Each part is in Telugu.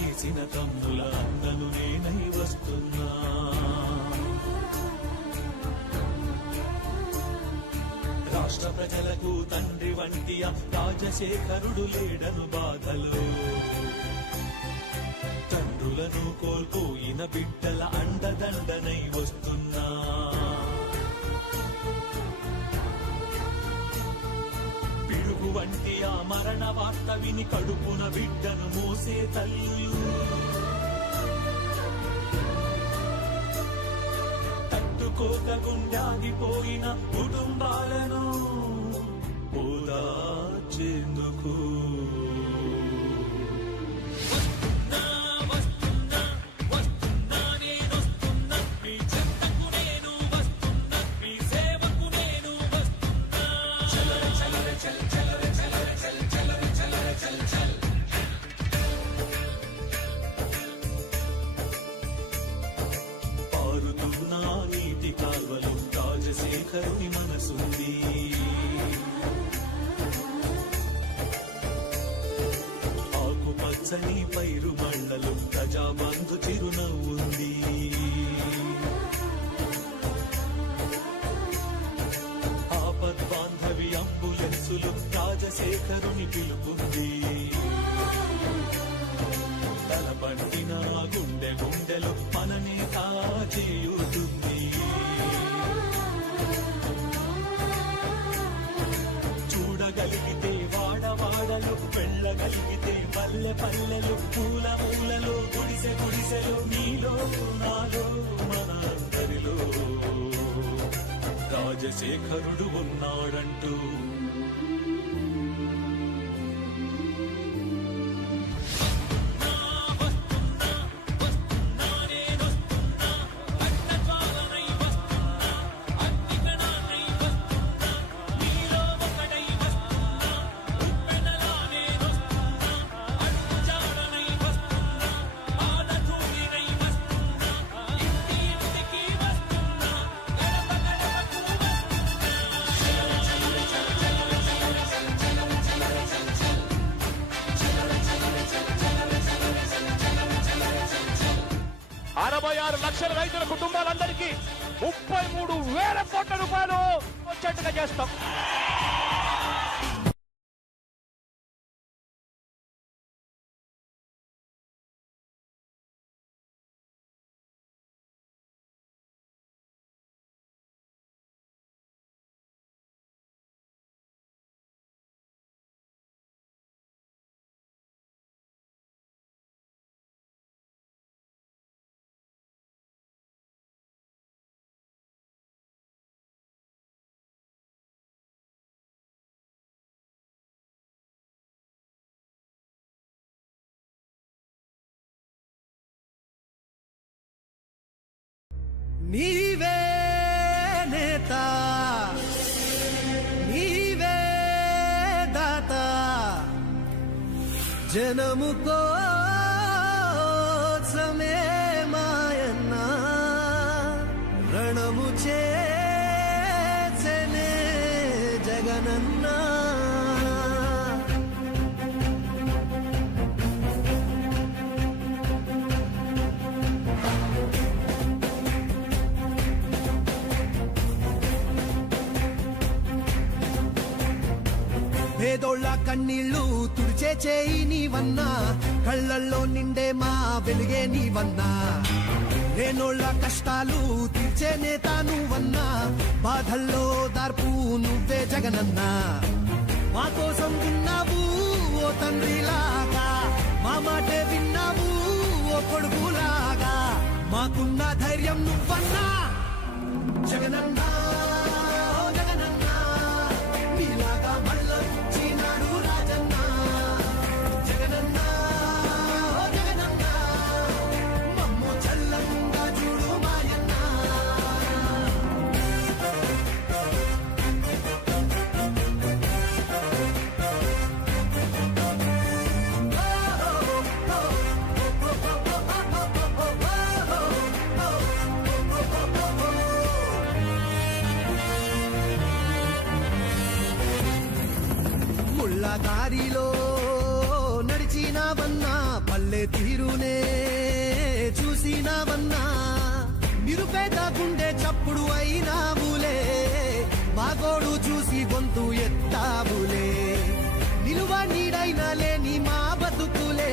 చేసిన తమ్ముల అన్నను నేనై వస్తున్నా. రాష్ట్ర ప్రజలకు తండ్రి వంటి రాజశేఖరుడు లేడను బాధలో, తండ్రులను కోల్పోయిన బిడ్డల అండదండనై వస్తున్నా. పిడుగు వంటి ఆ మరణ వార్త విని కడుపున బిడ్డను మోసే తల్లులు, తట్టుకోక గుండాగిపోయిన కుటుంబాలను ఓదార్చేందుకు రాజశేఖరుని మనసుంది. ఆకుపచ్చని పైరు మళ్ళలు ప్రజాబంధు చిరునవ్వుంది. ఆపద్బాంధవి అంబులెన్సులు రాజశేఖరుని పిలుపుంది. తలపట్టిన గుండె గుండెలు మననే చేయుతుంది. చూడగలిగితే వాడవాడలు, వెళ్ళగలిగితే పల్లె పల్లెలు, పూల మూలలో, గుడిసె గుడిసెలు, నీలో నాలో మన అందరిలో రాజశేఖరుడు ఉన్నాడంటూ. లక్షల రైతుల కుటుంబాలందరికీ 33,000 కోట్ల రూపాయలు వచ్చేట్టుగా చేస్తాం. నీవే నేత, నీవే దాత, జనము కోసమే మాయన్న రణము చేసెనే జగనన్న. పేదోళ్ళ కన్నీళ్లు తుడిచే చేయి నీవన్నా, కళ్ళల్లో నిండే మా వెలుగే నీవన్నా. లేనోళ్ళ కష్టాలు తీర్చే నేత నువ్వన్నా, బాధల్లో దార్పు నువ్వే జగనన్నా. మా కోసం ఉన్నావు ఓ తండ్రిలాగా, మా మాటే విన్నావు ఓ కొడుకులాగా. మాకున్న ధైర్యం నువ్వన్నా జగనన్నా. దారిలో నడిచినవన్నా, పల్లె తీరు కళ్ళతోనే చూసినావన్నా నిరుపేద గుండె చప్పుడు అయినావులే మాగోడు చూసి గొంతు ఎత్తావులే నిలువ నీడైన లేని మా బతుకులే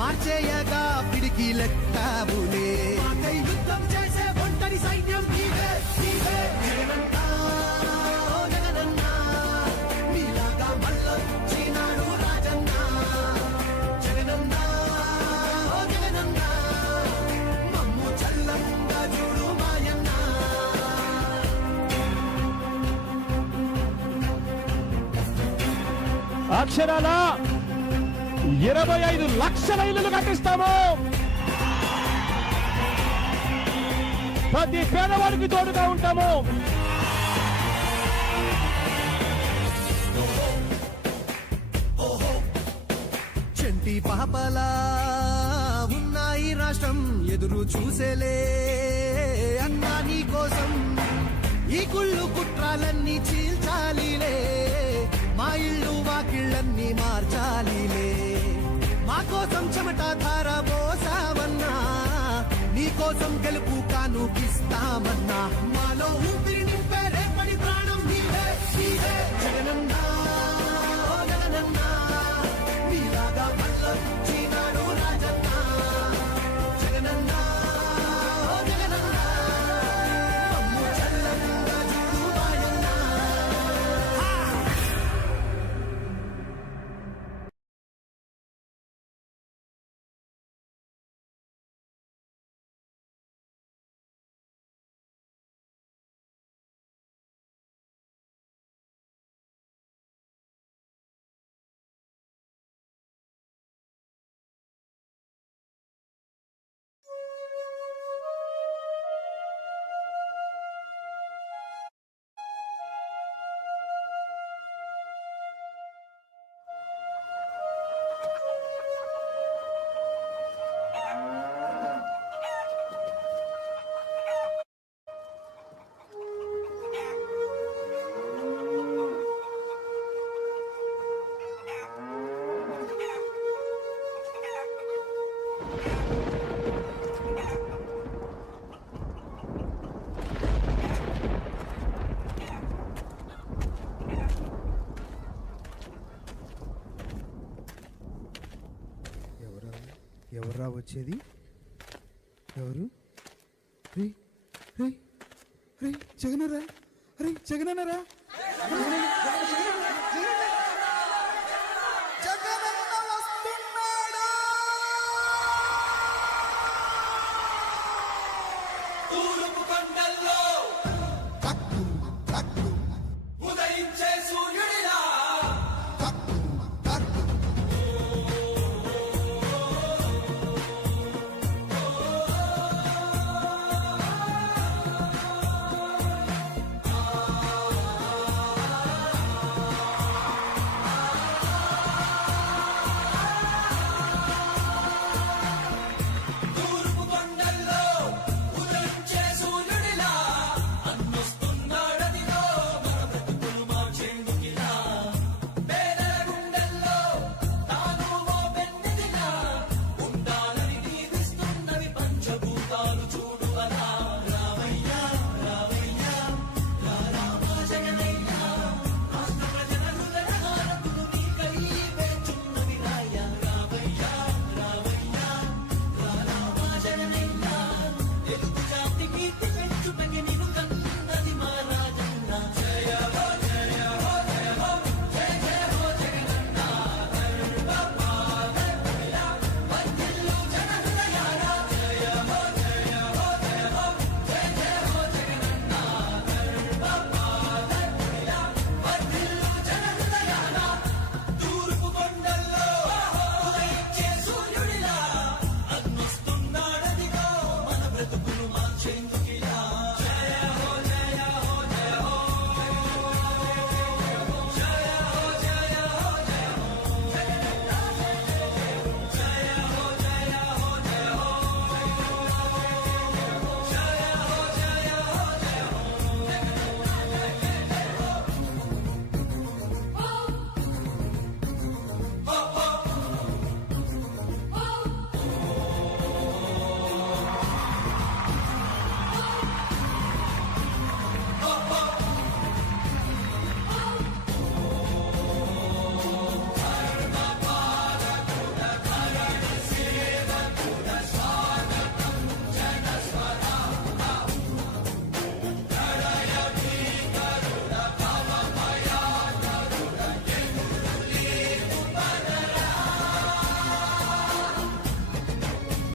మార్చేయగా పిడికి లెక్కావులే మాకై యుద్ధం చేసే ఒంటరి సైన్యం నీవే నీవే జగనన్నా, ఓ జగనన్నా, నీలాగా మళ్ళొచ్చినాడు రాజన్నా జగనన్నా, ఓ జగనన్నా, మమ్ము చల్లంగా చూడు మాయన్నా. అక్షరాల 25 లక్షల ఇల్లులు కట్టిస్తాము. ప్రతి పేదవాడికి తోడుగా ఉంటాము. చంటి పాపలా ఉన్నాయి రాష్ట్రం ఎదురు చూసేలే అన్నా నీ కోసం ఈ కుళ్ళు కుట్రాలన్నీ చీల్చాలిలే మా ఇళ్ళు వాకిళ్ళన్నీ మార్చాలిలే మా కోసం చెమట ధార పోసావన్నా నీ కోసం గెలుపు కానుకిస్తామన్నా మాలో ఊపిరి నింపే రేపటి ప్రాణం నీవే నీవే జగనన్నా, ఓ జగనన్నా, నీలాగా మళ్ళొచ్చినాడు రాజన్నా జగనన్నా, ఓ జగనన్నా, మమ్ము చల్లంగా చూడు మాయన్నా. ఎవర్రా వచ్చేది? ఎవరు? రే రే రే జగనరా, రే జగనరా.